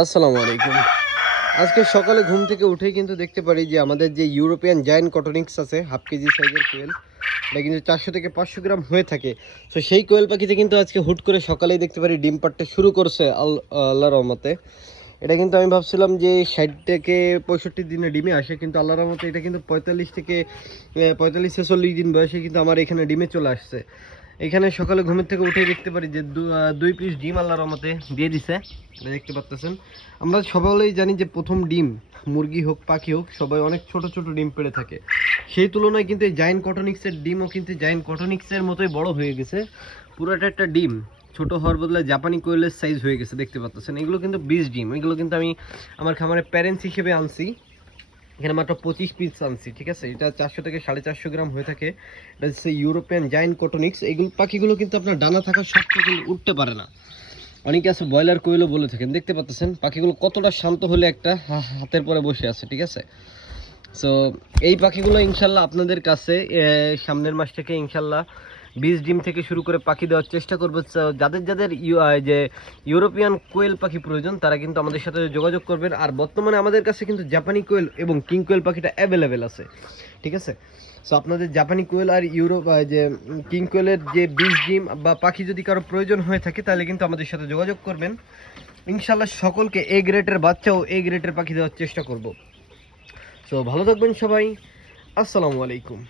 আসসালামু আলাইকুম। আজকে সকালে ঘুম থেকে উঠেই কিন্তু দেখতে পারি যে আমাদের যে ইউরোপিয়ান জায়ান্ট কটনিক্স আছে হাফ কেজি সাইজের কোয়েল, এটা কিন্তু 400 থেকে 500 গ্রাম হয়ে থাকে। তো সেই কোয়েল পাখিতে কিন্তু আজকে হুট করে সকালেই দেখতে পারি ডিম পাড়তে শুরু করছে আল্লাহর রহমতে। এটা কিন্তু আমি ভাবছিলাম যে 60 থেকে 65 দিনে ডিমে আসে, কিন্তু আল্লাহর রহমতে এটা কিন্তু 45 থেকে 45-46 দিন বয়সে কিন্তু আমার এখানে ডিমে চলে আসছে। এখানে সকালে ঘুমের থেকে উঠেই দেখতে পারি যে 2 পিস ডিম আল্লাহর রহমতে দিয়ে দিছে, এটা দেখতে পাচ্ছেন। আমরা সবাই জানি যে প্রথম ডিম মুরগি হোক পাখি হোক সবাই অনেক ছোট ছোট ডিম পেড়ে থাকে, সেই তুলনায় কিন্তু এই জায়েন্ট কটনিক্সের ডিমও কিন্তু জায়েন্ট কটনিক্সের মতোই বড় হয়ে গেছে। পুরোটা একটা ডিম ছোট হওয়ার বদলে জাপানি কোয়েলের সাইজ হয়ে গেছে, দেখতে পাচ্ছেন। এগুলো কিন্তু 20 ডিম, এগুলো কিন্তু আমি আমার খামারে প্যারেন্টস হিসেবে আনছি। এখানে মাত্র 25 পিস আনছি, ঠিক আছে। এটা 400 থেকে 450 গ্রাম হয়ে থাকে। এটা হচ্ছে ইউরোপিয়ান জায়েন্ট কটনিক্স। এইগুলো পাখিগুলো কিন্তু আপনার ডানা থাকা সত্ত্বেও কিন্তু উঠতে পারে না। অনেকে আছে ব্রয়লার কোয়েলও বলে থাকেন, দেখতে পাচ্ছেন পাখিগুলো কতটা শান্ত হলে একটা হাতের পরে বসে আছে, ঠিক আছে। সো এই পাখিগুলো ইনশাল্লাহ আপনাদের কাছে সামনের মাস থেকে ইনশাল্লাহ 20 ডিম থেকে শুরু করে পাখি দেওয়ার চেষ্টা করবো। যাদের যাদের যে ইউরোপিয়ান কোয়েল পাখি প্রয়োজন তারা কিন্তু আমাদের সাথে যোগাযোগ করবেন। আর বর্তমানে আমাদের কাছে কিন্তু জাপানি কোয়েল এবং কিং কোয়েল পাখিটা অ্যাভেলেবেল আছে, ঠিক আছে। সো আপনাদের জাপানি কোয়েল আর যে কিং কোয়েলের যে 20 ডিম বা পাখি যদি কারো প্রয়োজন হয়ে থাকে তাহলে কিন্তু আমাদের সাথে যোগাযোগ করবেন। ইনশাল্লাহ সকলকে এ গ্রেডের বাচ্চা ও এ গ্রেডের পাখি দেওয়ার চেষ্টা করব। সো ভালো থাকবেন সবাই। আসসালামু আলাইকুম।